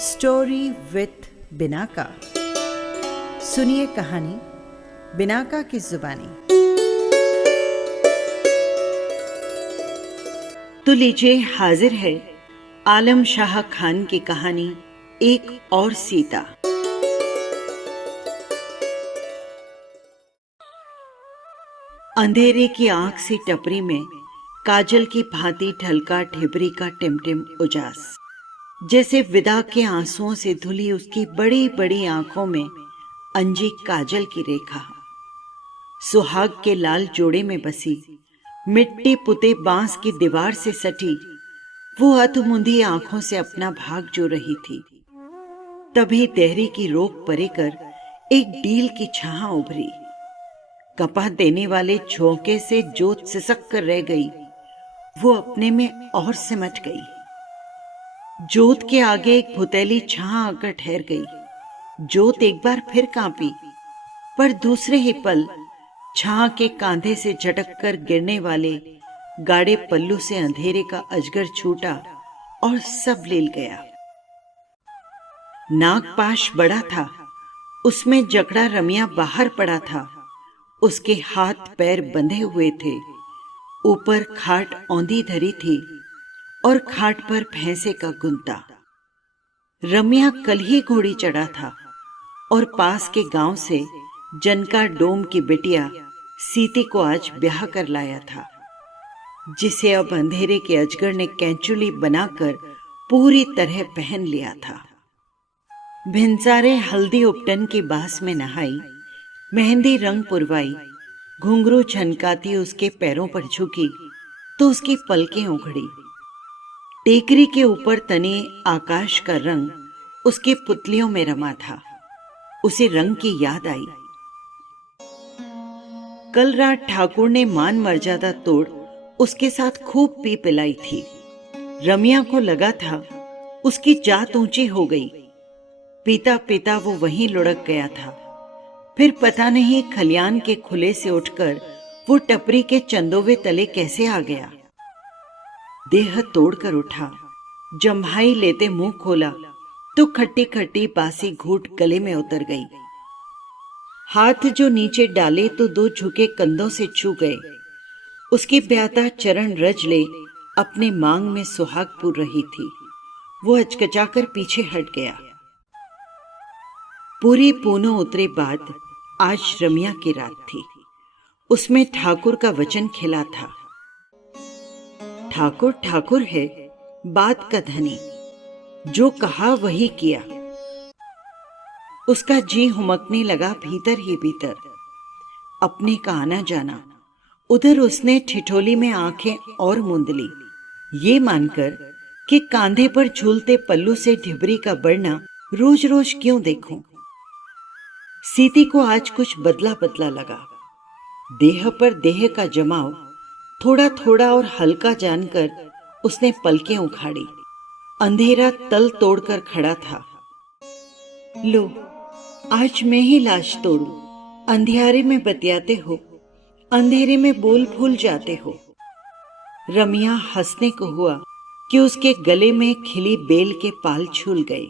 Story with Binaca. सुनिए कहानी Binaca की जुबानी। तो लीजिए, हाजिर है आलम शाह खान की कहानी एक और सीता। अंधेरे की आंख सी टपरी में काजल की भांति ढलका ढिबरी का टिमटिम उजास, जैसे विदा के आंसुओं से धुली उसकी बड़ी बड़ी आंखों में अंजी काजल की रेखा। सुहाग के लाल जोड़े में बसी मिट्टी पुते बांस की दीवार से सटी वो अधमुंदी आंखों से अपना भाग जो रही थी। तभी देहरी की रोक परे कर एक डील की छाह उभरी। कपा देने वाले झोंके से जोत सिसक कर रह गई, वो अपने में और सिमट गई। जोत के आगे एक भुतैली छाह आकर ठहर गई। जोत एक बार फिर कांपी, पर दूसरे ही पल छाह के कांधे से झटक कर गिरने वाले गाढ़े पल्लू से अंधेरे का अजगर छूटा और सब लील गया। नागपाश बड़ा था, उसमें जकड़ा रमिया बाहर पड़ा था। उसके हाथ पैर बंधे हुए थे। ऊपर खाट औंधी धरी थी और खाट पर भैंसे का गुंता। रमिया कल ही घोड़ी चढ़ा था और पास के गांव से जनका डोम की बिटिया सीती को आज ब्याह कर लाया था, जिसे अब अंधेरे के अजगर ने कैंचुली बनाकर पूरी तरह पहन लिया था। भिनसारे हल्दी उपटन की बास में नहाई, मेहंदी रंग पुरवाई, घुंघरू झनकाती उसके पैरों पर झुकी तो उसकी पलकें उखड़ी। टेकरी के ऊपर तने आकाश का रंग उसकी पुतलियों में रमा था। उसे रंग की याद आई। कल रात ठाकुर ने मान मर्यादा तोड़ उसके साथ खूब पी पिलाई थी। रमिया को लगा था उसकी जात ऊंची हो गई। पीता पीता वो वहीं लुढ़क गया था। फिर पता नहीं खलियान के खुले से उठकर वो टपरी के चंदोवे तले कैसे आ गया। देह तोड़कर उठा, जम्भाई लेते मुंह खोला तो खट्टी खट्टी बासी घूंट गले में उतर गई। हाथ जो नीचे डाले तो दो झुके कंधों से छू गए। उसकी ब्याता चरण रज ले अपने मांग में सुहाग पूर रही थी। वो हचकचाकर पीछे हट गया। पूरी पूनो उतरे बाद आज रमिया की रात थी। उसमें ठाकुर का वचन खिला था। ठाकुर ठाकुर है, बात का धनी, जो कहा वही किया। उसका जी हुमकने लगा भीतर ही भीतर। अपने का आना जाना। उधर उसने ठिठोली में आंखें और मूंद ली, ये मानकर कि कांधे पर झूलते पल्लू से ढिबरी का बढ़ना रोज रोज क्यों देखूं। सीती को आज कुछ बदला बदला लगा। देह पर देह का जमाव थोड़ा थोड़ा और हल्का जानकर उसने पलकें उखाड़ी। अंधेरा तल तोड़कर खड़ा था। लो, आज मैं ही लाश तोड़ू। अंधियारे में बतियाते हो, अंधेरे में बोल भूल जाते हो। रमिया हंसने को हुआ कि उसके गले में खिली बेल के पाल झूल गए।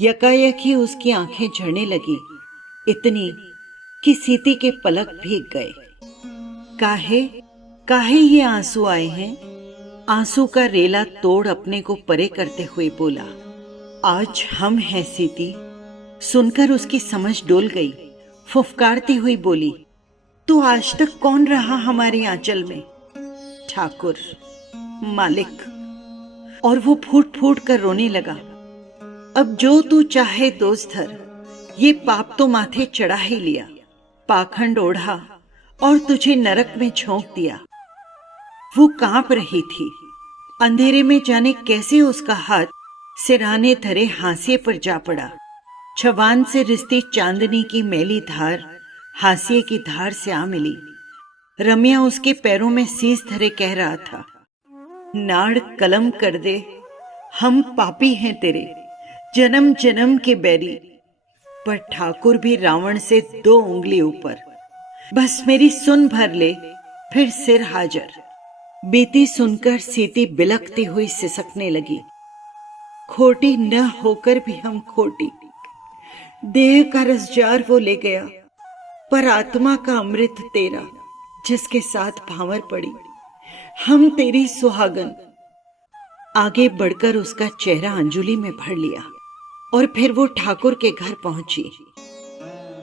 यकायक ही उसकी आंखें झड़ने लगी, इतनी कि सीती के पलक भीग गए। काहे काहे ये आंसू आए हैं? आंसू का रेला तोड़ अपने को परे करते हुए बोला, आज हम हैं सीती। सुनकर उसकी समझ डोल गई। फुफकारती हुई बोली, तू आज तक कौन रहा हमारे आंचल में? ठाकुर, मालिक। और वो फूट फूट कर रोने लगा। अब जो तू चाहे दोस्त धर, ये पाप तो माथे चढ़ा ही लिया। पाखंड ओढ़ा और तुझे नरक में झोंक दिया। वो कांप रही थी। अंधेरे में जाने कैसे उसका हाथ सिरहाने धरे हांसिए पर जा पड़ा। छवान से रिश्ती चांदनी की मैली धार हांसिए की धार से आ मिली। रमिया उसके पैरों में सीस धरे कह रहा था, नाड़ कलम कर दे, हम पापी हैं तेरे, जन्म जन्म के बैरी। पर ठाकुर भी रावण से 2 उंगली ऊपर। बस मेरी सुन भर ले, फिर सिर हाजर। बीती सुनकर सीती बिलखती हुई सिसकने लगी। खोटी न होकर भी हम खोटी। देह का रसजार वो ले गया, पर आत्मा का अमृत तेरा, जिसके साथ भांवर पड़ी हम तेरी सुहागन। आगे बढ़कर उसका चेहरा अंजुलि में भर लिया और फिर वो ठाकुर के घर पहुंची।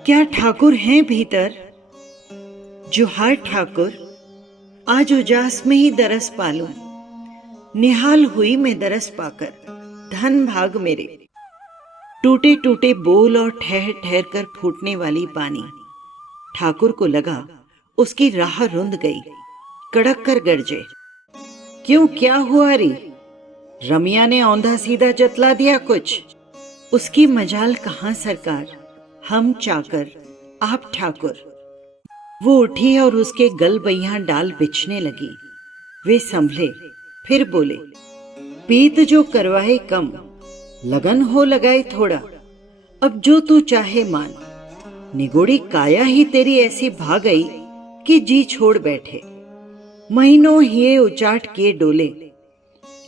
क्या ठाकुर हैं भीतर? जुहार ठाकुर, आज उजास में ही दरस पालूं। निहाल हुई मैं दरस पाकर, धन भाग मेरे। टूटे टूटे बोल और ठहर ठहर कर फूटने वाली बानी। ठाकुर को लगा उसकी राह रुंध गई, कड़क कर गरजे। क्यों, क्या हुआ रे? रमिया ने औंधा सीधा जतला दिया कुछ? उसकी मजाल कहां सरकार, हम चाकर आप ठाकुर। वो उठी और उसके गल बइयां डाल बिछने लगी। वे संभले, फिर बोले, पीत जो करवाए कम, लगन हो लगाए थोड़ा। अब जो तू चाहे मान। निगोड़ी काया ही तेरी ऐसी भाग गई कि जी छोड़ बैठे। महीनों हिए उचाट किए डोले।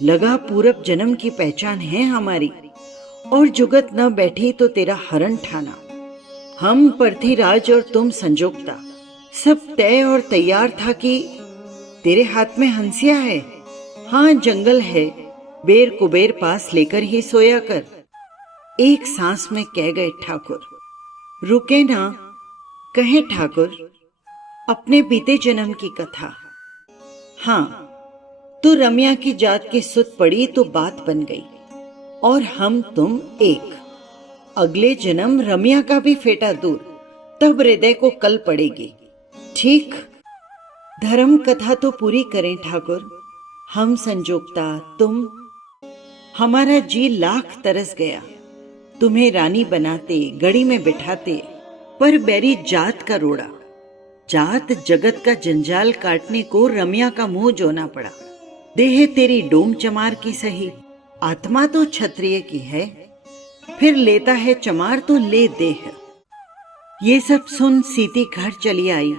लगा पूरब जन्म की पहचान है हमारी, और जुगत न बैठी तो तेरा हरण ठाना। हम पृथ्वीराज और तुम संजोगता, सब तय और तैयार था कि तेरे हाथ में हंसिया है। हाँ, जंगल है, बेर कुबेर पास लेकर ही सोया कर। एक सांस में कह गए ठाकुर। रुके ना, कहे ठाकुर अपने बीते जन्म की कथा। हाँ, तो रमिया की जात की सुत पड़ी तो बात बन गई, और हम तुम एक। अगले जन्म रमिया का भी फेटा दूर, तब हृदय को कल पड़ेगी। ठीक, धर्म कथा तो पूरी करें ठाकुर। हम संजोगता, तुम। हमारा जी लाख तरस गया, तुम्हें रानी बनाते, गड़ी में बिठाते, पर बैरी जात का रोड़ा। जात जगत का जंजाल काटने को रमिया का मुंह जोना पड़ा। देह तेरी डोम चमार की सही, आत्मा तो क्षत्रिय की है। फिर लेता है चमार तो ले देह। ये सब सुन सीती घर चली आई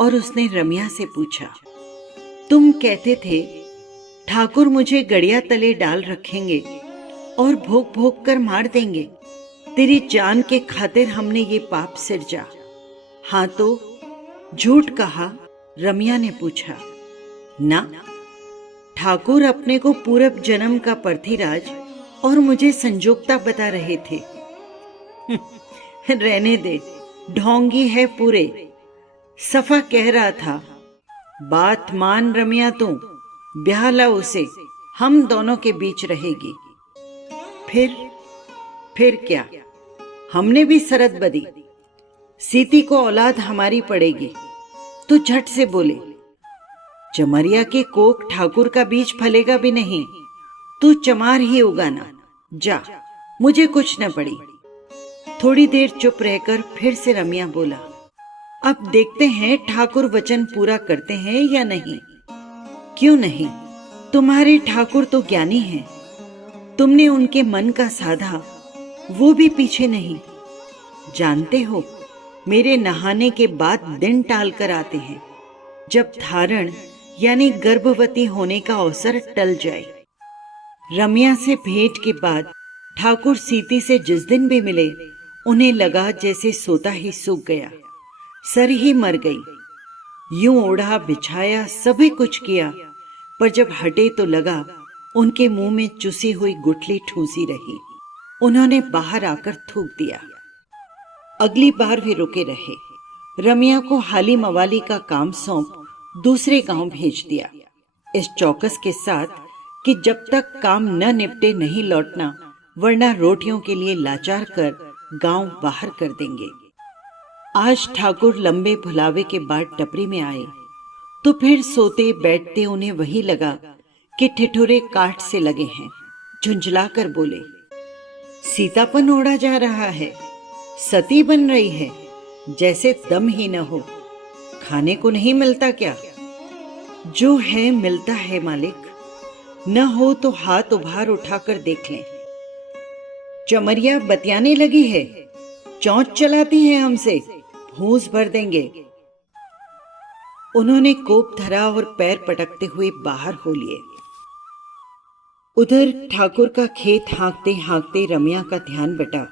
और उसने रमिया से पूछा, तुम कहते थे ठाकुर मुझे गड़िया तले डाल रखेंगे और भोग भोग कर मार देंगे। तेरी जान के खातिर हमने ये पाप सिरजा। हाँ तो झूठ कहा? रमिया ने पूछा। ना, ठाकुर अपने को पूरब जन्म का पृथ्वीराज और मुझे संजोगता बता रहे थे। रहने दे, ढोंगी है पूरे। सफा कह रहा था, बात मान रमिया, तू ब्याह ला उसे, हम दोनों के बीच रहेगी। फिर क्या? हमने भी शरत बदी, सीती को औलाद हमारी पड़ेगी। तो झट से बोले, चमरिया के कोक ठाकुर का बीज फलेगा भी नहीं, तू चमार ही उगाना। जा, मुझे कुछ न पड़ी। थोड़ी देर चुप रहकर फिर से रमिया बोला, अब देखते हैं ठाकुर वचन पूरा करते हैं या नहीं। क्यों नहीं? तुम्हारे ठाकुर तो ज्ञानी हैं। तुमने उनके मन का साधा, वो भी पीछे नहीं। जानते हो, मेरे नहाने के बाद दिन टाल कर आते हैं, जब धारण यानी गर्भवती होने का अवसर टल जाए। रमिया से भेंट के बाद ठाकुर सीती से जिस दिन भी मिले, उन्हें लगा जैसे सोता ही सूख गया, सर ही मर गई। यूं ओढ़ा बिछाया, सभी कुछ किया, पर जब हटे तो लगा उनके मुंह में चुसी हुई गुठली ठूसी रही। उन्होंने बाहर आकर थूक दिया। अगली बार वे रुके रहे। रमिया को हाली मवाली का काम सौंप दूसरे गांव भेज दिया, इस चौकस के साथ कि जब तक काम न निपटे नहीं लौटना, वरना रोटियों के लिए लाचार कर गांव बाहर कर देंगे। आज ठाकुर लंबे भुलावे के बाद टपरी में आए तो फिर सोते बैठते उन्हें वही लगा कि ठिठुरे काठ से लगे हैं। झुंझला कर बोले, सीतापन ओढ़ा जा रहा है, सती बन रही है, जैसे दम ही न हो। खाने को नहीं मिलता क्या? जो है मिलता है मालिक, न हो तो हाथ उभार उठाकर देख लें। चमरिया बतियाने लगी है, चौंच चलाती है हमसे, भूस भर देंगे। उन्होंने कोप धरा और पैर पटकते हुए बाहर हो लिए। उधर ठाकुर का खेत हाँकते हाँकते रम्या का ध्यान बटा।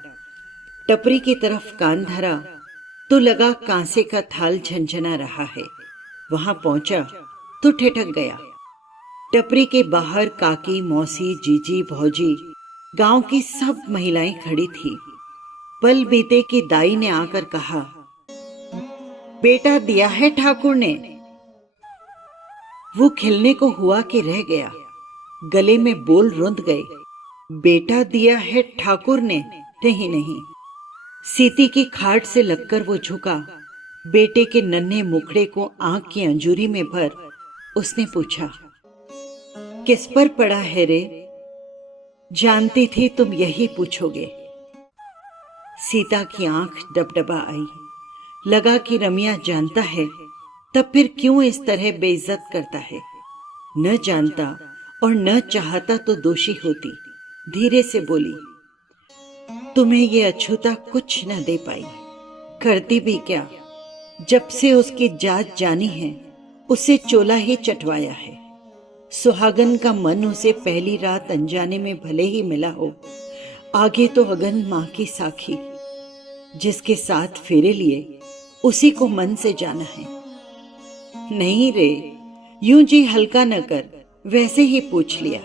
टपरी की तरफ कान धरा तो लगा कांसे का थाल झनझना रहा है। वहां पहुंचा तो ठिठक गया। टपरी के बाहर काकी, मौसी, जीजी, भौजी, गांव की सब महिलाएं खड़ी थी। पल बीते कि दाई ने आकर कहा, बेटा दिया है ठाकुर ने। वो खिलने को हुआ कि रह गया। गले में बोल रुंध गए। बेटा दिया है ठाकुर ने? नहीं नहीं। सीती की खाट से लगकर वो झुका। बेटे के नन्हे मुखड़े को आंख की अंजूरी में भर उसने पूछा, किस पर पड़ा है रे? जानती थी तुम यही पूछोगे। सीता की आंख डबडबा आई। लगा कि रमिया जानता है, तब फिर क्यों इस तरह बेइज्जत करता है। न जानता और न चाहता तो दोषी होती। धीरे से बोली, तुम्हें ये अछूता कुछ न दे पाई। करती भी क्या, जब से उसकी जात जानी है उसे चोला ही चटवाया है। सुहागन का मन उसे पहली रात अनजाने में भले ही मिला हो, आगे तो अगन मां की साखी। जिसके साथ फेरे लिए उसी को मन से जाना है। नहीं रे, यूं जी हल्का न कर, वैसे ही पूछ लिया।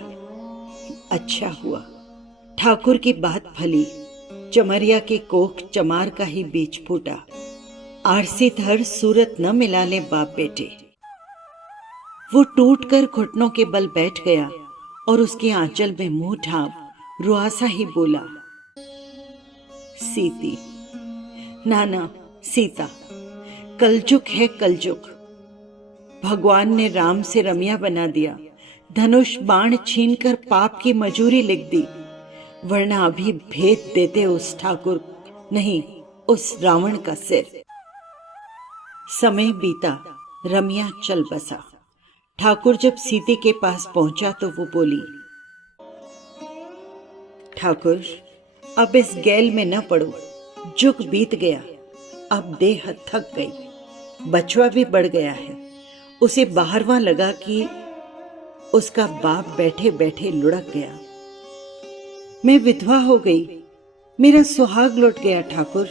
अच्छा हुआ ठाकुर की बात फली। चमरिया की कोख चमार का ही बीज फूटा। आरसी धर सूरत न मिला ले बाप बेटे। वो टूटकर घुटनों के बल बैठ गया और उसके आंचल में मुंह ढांप रुआसा ही बोला, सीती। नाना सीता, कलजुग है कलजुग। भगवान ने राम से रमिया बना दिया। धनुष बाण छीनकर पाप की मजूरी लिख दी, वरना अभी भेद देते उस ठाकुर, नहीं उस रावण का सिर। समय बीता, रमिया चल बसा। ठाकुर जब सीती के पास पहुंचा तो वो बोली, ठाकुर अब इस गैल में न पड़ो। जुग बीत गया, अब देह थक गई। बचवा भी बढ़ गया है। उसे बाहरवां लगा कि उसका बाप बैठे बैठे लुढ़क गया। मैं विधवा हो गई, मेरा सुहाग लौट गया ठाकुर।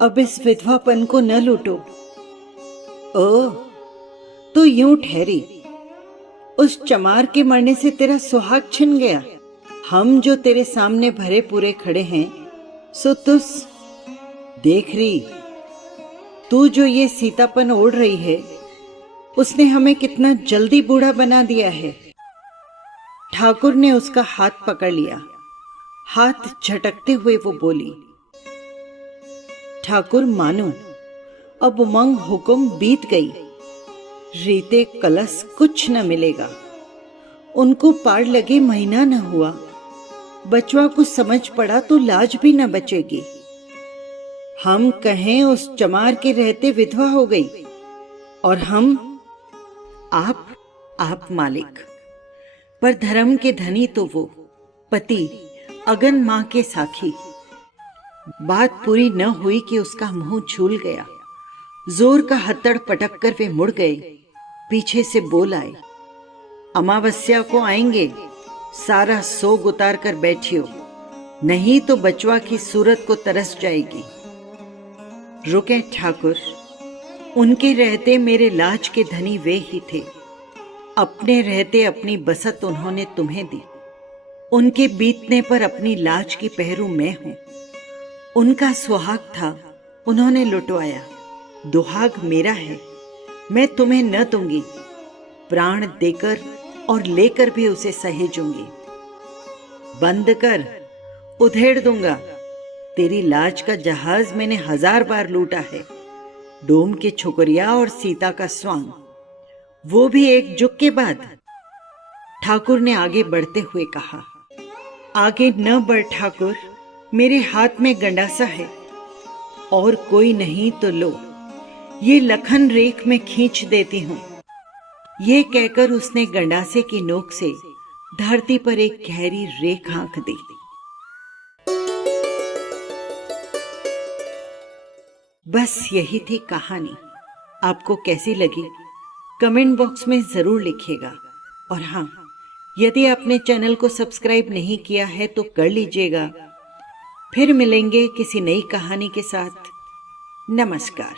अब इस विधवापन को न लूटो। ओह, तो यूं ठहरी। उस चमार के मरने से तेरा सुहाग छिन गया। हम जो तेरे सामने भरे पूरे खड़े हैं, सो तुस देख रही। तू जो ये सीतापन ओढ़ रही है, उसने हमें कितना जल्दी बूढ़ा बना दिया है। ठाकुर ने उसका हाथ पकड़ लिया। हाथ झटकते हुए वो बोली, ठाकुर मानो, अब उमंग हुक्म बीत गई। रीते कलश कुछ न मिलेगा। उनको पार लगे महीना न हुआ। बचवा को समझ पड़ा तो लाज भी न बचेगी। हम कहें उस चमार के रहते विधवा हो गई, और हम आप मालिक। पर धर्म के धनी तो वो, पति, अगन मां के साखी। बात पूरी न हुई कि उसका मुंह झूल गया। जोर का हथड़ पटक कर वे मुड़ गए। पीछे से बोल आए, अमावस्या को आएंगे, सारा सोग उतार कर बैठियो, नहीं तो बचवा की सूरत को तरस जाएगी। रुके ठाकुर, उनके रहते मेरे लाज के धनी वे ही थे। अपने रहते अपनी बसत उन्होंने तुम्हें दी। उनके बीतने पर अपनी लाज की पहरू मैं हूं। उनका सुहाग था, उन्होंने लुटवाया। दुहाग मेरा है, मैं तुम्हें न दूंगी। प्राण देकर और लेकर भी उसे सहेजूंगी। बंद कर, उधेड़ दूंगा। तेरी लाज का जहाज मैंने 1000 बार लूटा है। डोम के छोकरिया और सीता का स्वांग, वो भी एक जुग के बाद। ठाकुर ने आगे बढ़ते हुए कहा, आगे न बढ़ ठाकुर, मेरे हाथ में गंडासा है। और कोई नहीं तो लो, ये लखन रेख में खींच देती हूं। ये कहकर उसने गंडासे की नोक से धरती पर एक गहरी रेख आंक दी। बस यही थी कहानी। आपको कैसी लगी कमेंट बॉक्स में जरूर लिखिएगा। और हाँ, यदि आपने चैनल को सब्सक्राइब नहीं किया है तो कर लीजिएगा। फिर मिलेंगे किसी नई कहानी के साथ। नमस्कार।